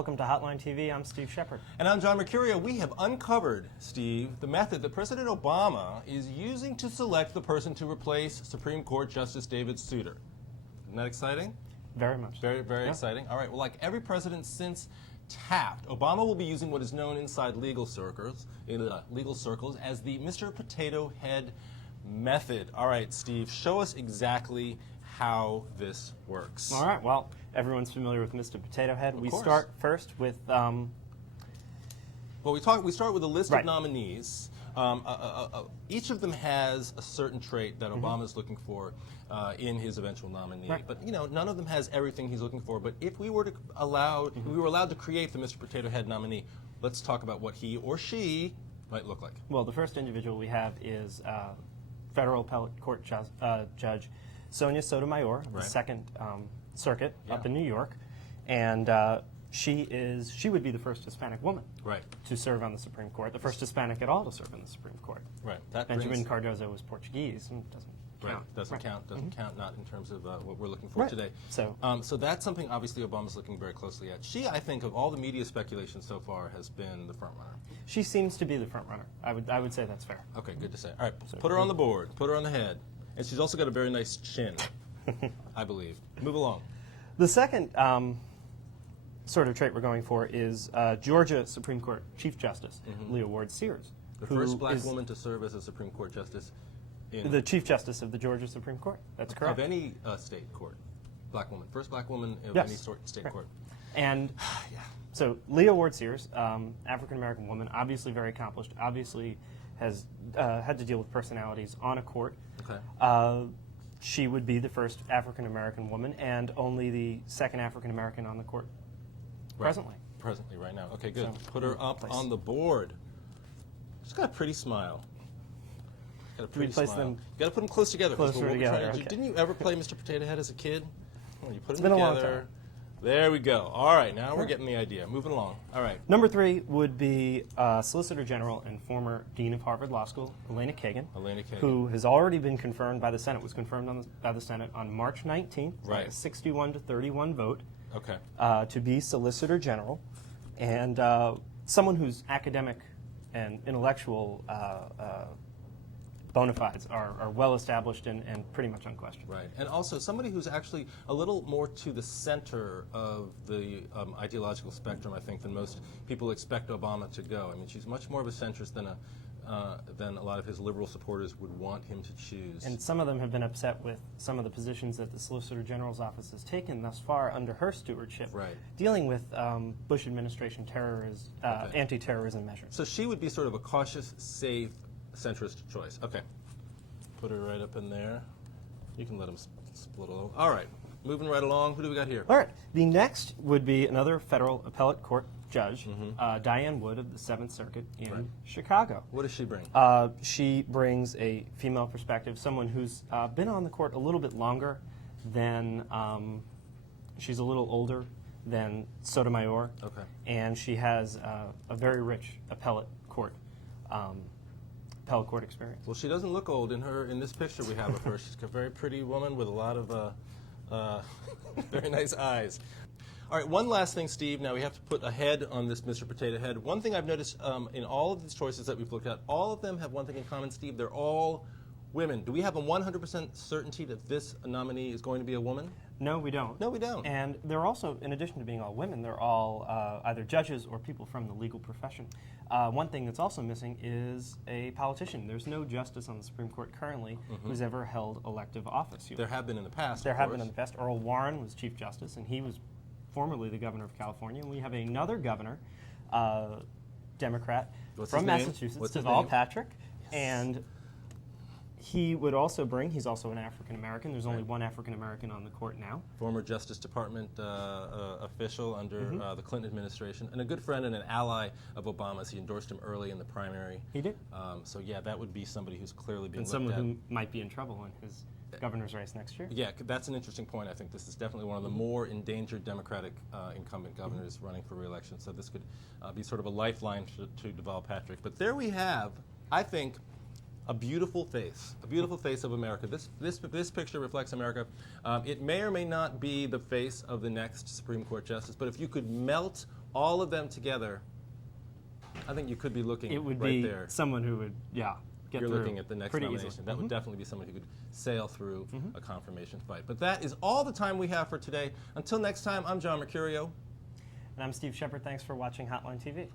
welcome to Hotline TV. I'm Steve Shepard. And I'm John Mercurio. We have uncovered, Steve, the method that President Obama is using to select the person to replace Supreme Court Justice David Souter. Isn't that exciting? Very much. Very exciting. All right, well, like every president since Taft, Obama will be using what is known inside legal circles as the Mr. Potato Head method. All right, Steve, show us exactly how this works. All right, well, everyone's familiar with Mr. Potato Head. Of we course. start first with... Well, we start with a list of nominees. Each of them has a certain trait that Obama is looking for in his eventual nominee. Right. But none of them has everything he's looking for. But if we were to if we were allowed to create the Mr. Potato Head nominee, let's talk about what he or she might look like. Well, the first individual we have is federal appellate court judge Sonia Sotomayor, of the Second Circuit up in New York, and she would be the first Hispanic woman to serve on the Supreme Court, the first Hispanic at all to serve on the Supreme Court. Right. Benjamin Cardozo was Portuguese and doesn't count. Doesn't count. Doesn't count. Not in terms of what we're looking for today. So that's something obviously Obama's looking very closely at. She, I think, of all the media speculation so far, has been the front runner. She seems to be the front runner. I would say that's fair. Okay, good to say. All right, so put her on the board. Put her on the head, and she's also got a very nice chin, I believe. Move along. The second sort of trait we're going for is Georgia Supreme Court Chief Justice Leah Ward Sears, the first black woman to serve as a Supreme Court justice. The Chief Justice of the Georgia Supreme Court. That's correct. Of any state court. Black woman. First black woman of any state court. And so Leah Ward Sears, African-American woman, obviously very accomplished, obviously has had to deal with personalities on a court. Okay. She would be the first African-American woman and only the second African-American on the court presently. Presently, right now. Okay, good. So, put her up on the board. She's got a pretty smile. Got a pretty smile. Them got to put them close together. Closer together. Okay. Didn't you ever play Mr. Potato Head as a kid? Well, you put them been together. A long time. There we go. All right, now we're getting the idea. Moving along. All right. Number 3 would be Solicitor General and former Dean of Harvard Law School, Elena Kagan. Elena Kagan. Who has already been confirmed by the Senate, was confirmed by the Senate on March 19th. Right. A 61 to 31 vote. Okay. To be Solicitor General. And someone whose academic and intellectual bona fides are well established and pretty much unquestioned. Right, and also somebody who's actually a little more to the center of the ideological spectrum, I think, than most people expect Obama to go. I mean, she's much more of a centrist than a lot of his liberal supporters would want him to choose. And some of them have been upset with some of the positions that the Solicitor General's office has taken thus far under her stewardship, dealing with Bush administration anti-terrorism measures. So she would be sort of a cautious, safe, centrist choice. Okay. Put her right up in there. You can let them split a little. All right. Moving right along. Who do we got here? All right. The next would be another federal appellate court judge, Diane Wood of the Seventh Circuit in Chicago. What does she bring? She brings a female perspective, someone who's been on the court a little bit longer than, she's a little older than Sotomayor. Okay. And she has a very rich appellate court experience. Well, she doesn't look old in this picture we have of her. She's a very pretty woman with a lot of very nice eyes. All right, one last thing, Steve. Now we have to put a head on this Mr. Potato Head. One thing I've noticed in all of these choices that we've looked at, all of them have one thing in common, Steve. They're all women. Do we have a 100% certainty that this nominee is going to be a woman? No, we don't. No, we don't. And they're also, in addition to being all women, they're all either judges or people from the legal profession. One thing that's also missing is a politician. There's no justice on the Supreme Court currently who's ever held elective office. There have been in the past. There have been in the past. Earl Warren was Chief Justice, and he was formerly the governor of California. And we have another governor, Democrat, from Massachusetts, Deval Patrick, and he would also bring, he's also an African-American. There's only one African-American on the court now. Former Justice Department official under the Clinton administration, and a good friend and an ally of Obama's. He endorsed him early in the primary. He did. So yeah, that would be somebody who's clearly being looked someone at. who might be in trouble in his governor's race next year. Yeah, that's an interesting point. I think this is definitely one of the more endangered Democratic incumbent governors running for re-election. So this could be sort of a lifeline to Deval Patrick. But there we have, I think, a beautiful face of America. This picture reflects America. It may or may not be the face of the next Supreme Court justice, but if you could melt all of them together, I think you could be looking It would right be there. someone who would, get You're through looking at the next pretty nomination. easily. That would definitely be someone who could sail through a confirmation fight. But that is all the time we have for today. Until next time, I'm John Mercurio. And I'm Steve Shepard. Thanks for watching Hotline TV.